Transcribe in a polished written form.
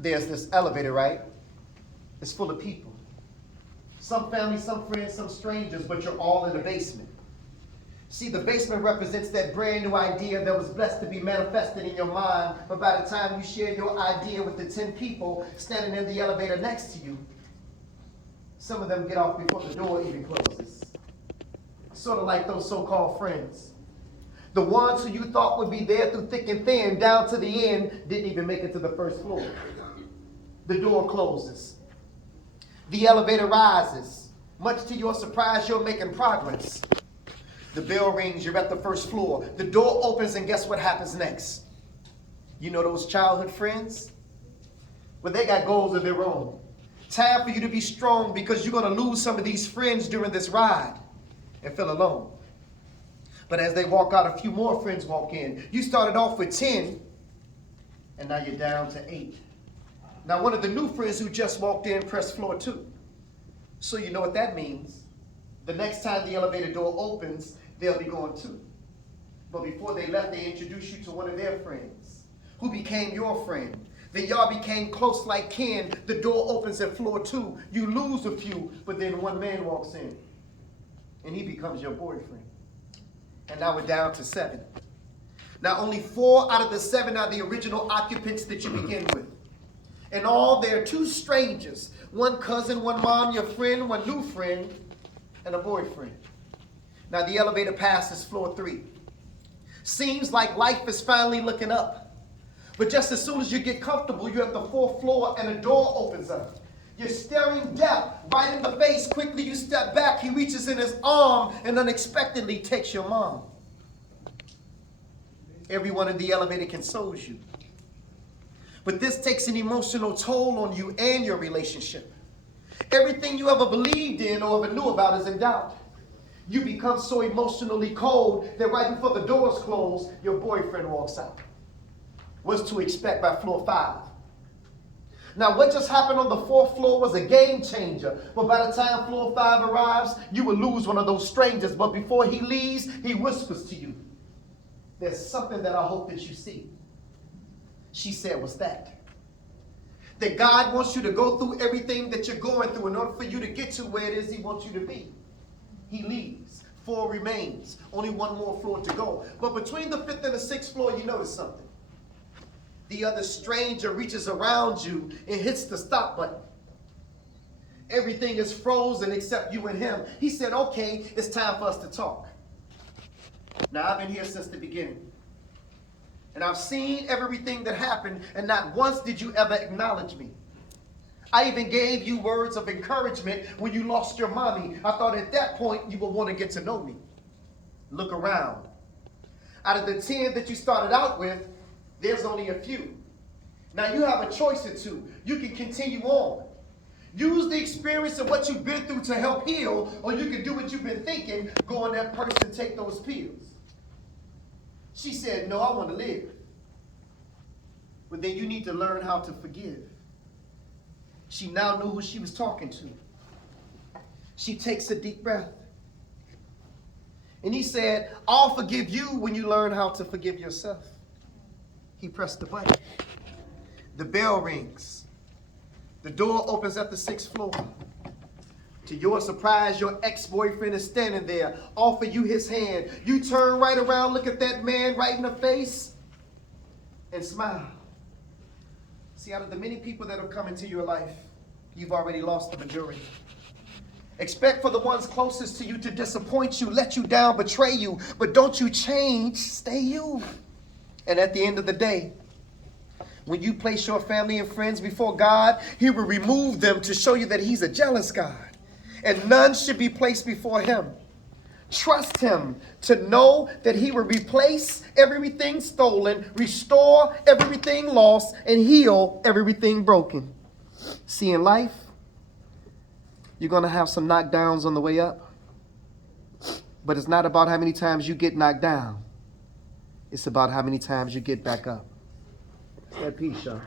There's this elevator, right? It's full of people. Some family, some friends, some strangers, but you're all in the basement. See, the basement represents that brand new idea that was blessed to be manifested in your mind, but by the time you share your idea with the 10 people standing in the elevator next to you, some of them get off before the door even closes. Sort of like those so-called friends. The ones who you thought would be there through thick and thin, down to the end, didn't even make it to the first floor. The door closes. The elevator rises. Much to your surprise, you're making progress. The bell rings, you're at the first floor. The door opens, and guess what happens next? You know those childhood friends? Well, they got goals of their own. Time for you to be strong, because you're going to lose some of these friends during this ride and feel alone. But as they walk out, a few more friends walk in. You started off with 10, and now you're down to 8. Now, one of the new friends who just walked in pressed floor 2. So you know what that means. The next time the elevator door opens, they'll be going too. But before they left, they introduced you to one of their friends who became your friend. Then y'all became close like kin. The door opens at floor 2. You lose a few, but then one man walks in, and he becomes your boyfriend. And now we're down to 7. Now only 4 out of the 7 are the original occupants that you begin with. And all there are 2 strangers, one cousin, one mom, your friend, one new friend, and a boyfriend. Now the elevator passes floor 3. Seems like life is finally looking up. But just as soon as you get comfortable, you're at the 4th floor and a door opens up. You're staring death right in the face. Quickly you step back. He reaches in his arm and unexpectedly takes your mom. Everyone in the elevator consoles you. But this takes an emotional toll on you and your relationship. Everything you ever believed in or ever knew about is in doubt. You become so emotionally cold that right before the doors close, your boyfriend walks out. What's to expect by floor 5? Now, what just happened on the 4th floor was a game changer. But by the time floor 5 arrives, you will lose one of those strangers. But before he leaves, he whispers to you, "There's something that I hope that you see." She said, "What's that?" That God wants you to go through everything that you're going through in order for you to get to where it is he wants you to be. He leaves. 4 remains. Only 1 more floor to go. But between the 5th and the 6th floor, you notice something. The other stranger reaches around you and hits the stop button. Everything is frozen except you and him. He said, "Okay, it's time for us to talk." Now, I've been here since the beginning. And I've seen everything that happened, and not once did you ever acknowledge me. I even gave you words of encouragement when you lost your mommy. I thought at that point you would want to get to know me. Look around. Out of the 10 that you started out with, there's only a few. Now you have a choice or two. You can continue on. Use the experience of what you've been through to help heal, or you can do what you've been thinking, go on that purse and take those pills. She said, "No, I want to live." But then you need to learn how to forgive. She now knew who she was talking to. She takes a deep breath. And he said, "I'll forgive you when you learn how to forgive yourself." He pressed the button. The bell rings. The door opens at the 6th floor. To your surprise, your ex-boyfriend is standing there, offer you his hand. You turn right around, look at that man right in the face, and smile. See, out of the many people that have come into your life, you've already lost the majority. Expect for the ones closest to you to disappoint you, let you down, betray you. But don't you change, stay you. And at the end of the day, when you place your family and friends before God, he will remove them to show you that he's a jealous God. And none should be placed before him. Trust him to know that he will replace everything stolen, restore everything lost, and heal everything broken. See, in life, you're going to have some knockdowns on the way up. But it's not about how many times you get knocked down. It's about how many times you get back up. It's that peace, y'all.